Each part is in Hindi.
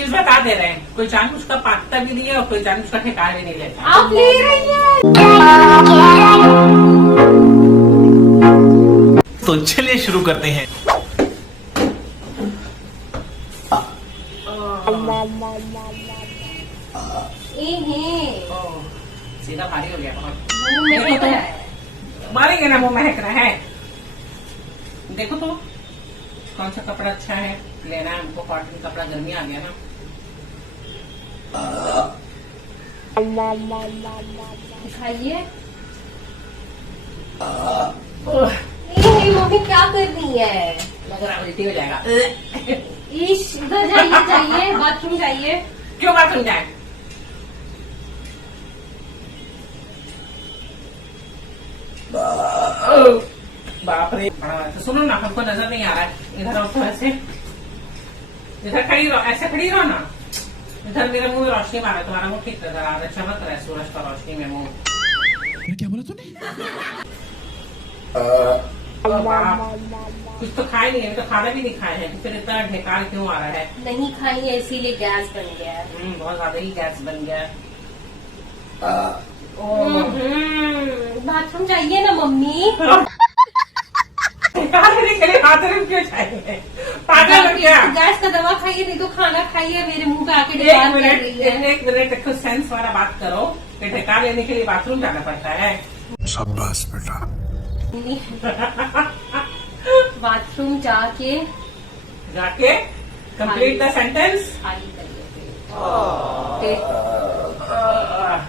चीज बता दे रहे हैं, कोई जानबूझ का पागता भी नहीं है और कोई जानबूझ का ठिकाना भी नहीं लेता। आप ले रही हैं। तो चलिए शुरू करते हैं। सीधा भारी हो गया बहुत। मुंह में देखो पता तो, है। मारेंगे ना, वो महक रहा है। देखो तो कौन सा कपड़ा अच्छा है, लेना है हमको कॉटन कपड़ा, गर्मी आ गया ना। दिखाइए। नहीं मम्मी क्या कर रही है? लग रहा है उल्टी हो जाएगा। इश इधर जाइए, जाइए बाथरूम जाइए। क्यों बाथरूम जाए? बाप रे। तो सुनो ना, हमको नजर नहीं आ रहा है। इधर आओ तो, ऐसे इधर खड़ी रहो, ऐसे खड़ी रहो ना। इधर मेरे मुंह में रोशनी मारा, तुम्हारा मुंह ठीक नजर आ रहा है, चमक रहा है सूरज का रोशनी में मुंह। क्या बोला तूने? कुछ तो खाए नहीं है, तो खाना भी नहीं खाए हैं, तो फिर इतना ढेकार क्यों आ रहा है? नहीं खाई है इसीलिए गैस बन गया है। बहुत ज्यादा ही गैस बन गया है। बाथरूम जाइए ना मम्मी। खाने के लिए बाथरूम क्यों चाहिए? पागल हो क्या? गैस का दवा खाइए, नहीं तो खाना खाइए। मेरे मुंह पे आके एक डिमांड कर रही है। मिनट देखो, सेंस वाला बात करो कि ठेका लेने के लिए बाथरूम जाना पड़ता है। शाबाश बेटा। बाथरूम जाके कंप्लीट द सेंटेंस। खाली करिए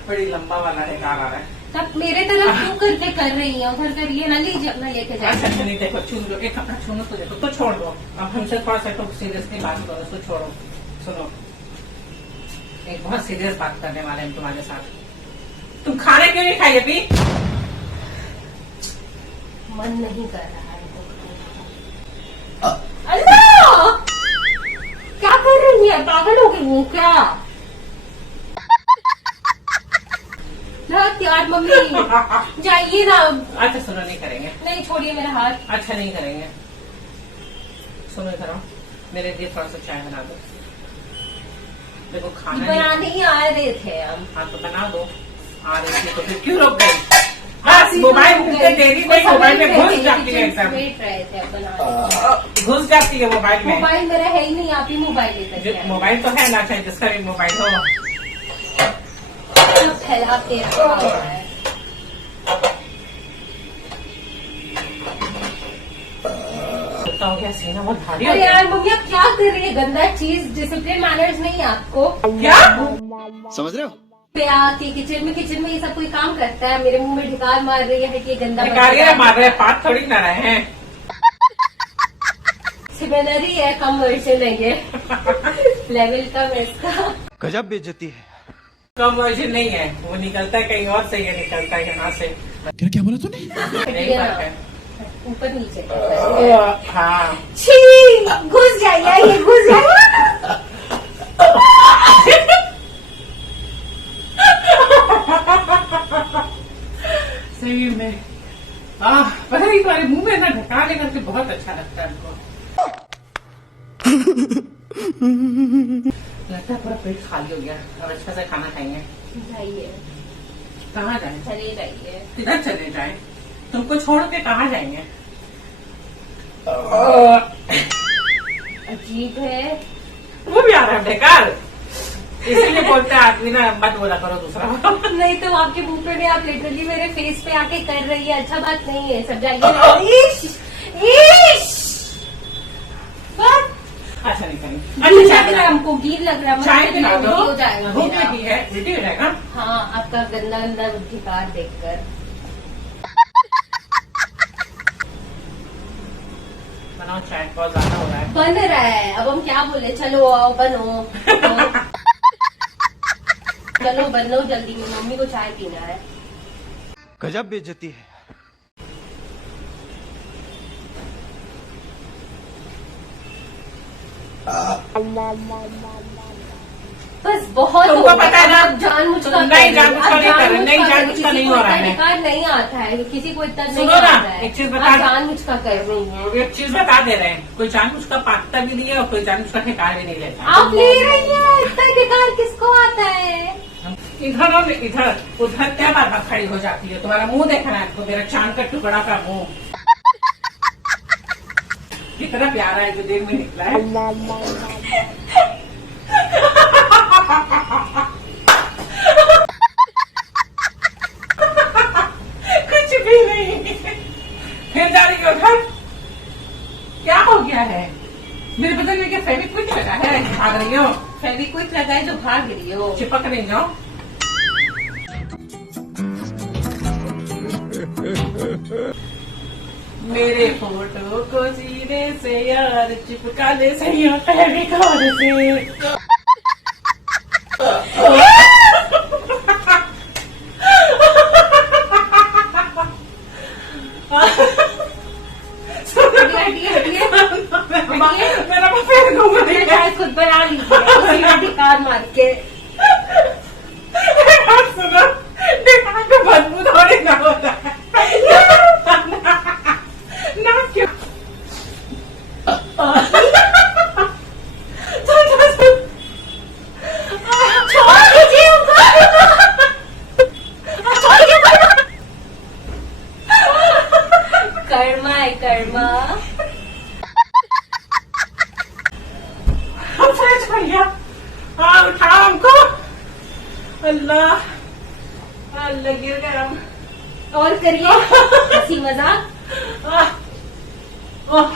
बड़ी लंबा वाला ठेका आ रहा है। तब मेरे तरफ क्यों करके कर रही है? उधर करिए ना, लीजिए अपना लेके अच्छा जाइए। नहीं, देखो छू लो, एक कपड़ा छूनो तो देखो, तो छोड़ दो। अब हमसे थोड़ा सा तो सीरियसली बात करो, उसको छोड़ो। सुनो, एक बहुत सीरियस बात करने वाले हैं तुम्हारे साथ। तुम खाने क्यों नहीं खाई अभी? मन नहीं कर रहा है अल्लाह! क्या कर रही है? पागल हो गई हूँ क्या? यार मम्मी जाइए ना। अच्छा सुनो, नहीं करेंगे। नहीं छोड़िए मेरा हाथ। अच्छा नहीं करेंगे। सुनो इधर आओ, मेरे लिए थोड़ा सा चाय बना दो। देखो खाना बनाने ही आ रहे थे हम। हाँ तो बना दो। आ रही थी तो फिर क्यों रुक गई? बस मोबाइल देरी नहीं, मोबाइल में घुस जाती है एकदम। वेट रहे थे अब बनाने। घुस जाती है मोबाइल में। मोबाइल मेरा है ही नहीं, आप ही मोबाइल लेकर के मोबाइल तो है ना, चाहे जिसका भी मोबाइल हो। सब फैला के रखा हुआ है। हो गया, सीना बहुत भारी हो अरे गया। यार मम्मी आप क्या कर रही है? गंदा चीज, डिसिप्लिन मैनर्स नहीं है आपको क्या समझ रहे हो? पे आके किचन में ये सब कोई काम करता है? मेरे मुंह में ढिकार मार रही है कि ये गंदा भिखारी मार रहे हैं, पाप थोड़ी ना रहे हैं। सिमिलरी है, कम वर्जन है ये। लेवल कम है इसका। गजब बेइज्जती है। कम वर्जन नहीं है, वो निकलता है कहीं और से, ये निकलता है यहाँ से। क्या बोला तूने? यही बात है। ऊपर नीचे। हाँ छी, घुस जाइए, ये घुस जाइए। सही में पता नहीं, तुम्हारे मुंह में ना ढका लेकर के बहुत अच्छा लगता है हमको। लगता है पूरा पेट खाली हो गया, अब अच्छा से खाना खाएंगे। जाइए, कहाँ जाए? चले जाइए। किधर चले जाए? तुमको छोड़ के कहाँ जाएंगे? अजीब है। वो भी आ रहा है बेकार, इसीलिए बोलते हैं आदमी ना मत बोला करो दूसरा। नहीं तो आपके मुंह पे नहीं, आप लिटरली मेरे फेस पे आके कर रही है। अच्छा बात नहीं है, सब जाइए। ईश ईश अच्छा नहीं करेंगे। गील लग रहा है हमको, गील लग रहा है। चाय पिला दो, हो जाएगा भूख मेरा। लगी है, उल्टी हो जाएगा। हाँ, आपका गंदा गंदा धिकार देखकर। बनाओ चाय, बहुत ज्यादा हो रहा है। बन रहा है, अब हम क्या बोले? चलो आओ बनो। चलो बनो जल्दी, मम्मी को चाय पीना है। गजब बेइज्जती है। बस बहुत तुमको हो गया। पता है ना? अब जानबूझ का नहीं, कर रही हो। जानबूझ का अब नहीं कर रही, नहीं, जानबूझ का जानबूझ का नहीं हो रहा है। किसी को इतना नहीं आता है, किसी को इतना नहीं सुनो ना, आता है। एक चीज आप बता- जानबूझ का कर रही हैं। एक चीज बता दे रहे हैं, कोई जानबूझ का पागता भी नहीं है और कोई जानबूझ का ठेका भी नहीं लेता। आप ले रही हैं, इतना अधिकार किसको आता है? इधर और इधर उधर क्या बार बार खड़ी हो जाती है? तुम्हारा मुंह देखना है आपको, मेरा चांद का टुकड़ा का मुंह कितना प्यारा है, जो देर में निकला है। कुछ भी नहीं। फिर जा रही हो घर? क्या हो गया है? मेरे बदन में क्या फेविक्विक लगा है? भाग रही हो? फेविक्विक लगा है जो भाग रही हो। चिपक नहीं जाओ। मेरे फोटो को सीने से यार चिपका ले सही फेविकॉल से। हटिए, हटिए, हटिए। मेरा पैर घूम रही है। चाहे खुद बना लीजिए उसी में अधिकार मार के। सुनो, दिमाग का बदबू थोड़ी ना होता है ना, क्यों? छोड़ दीजिए उनको। कर्मा है कर्मा। फ्रेश भैया, हाँ उठाओ हमको। अल्लाह, अल्लाह गिर गया हम। और करिए हंसी मजाक। ओह,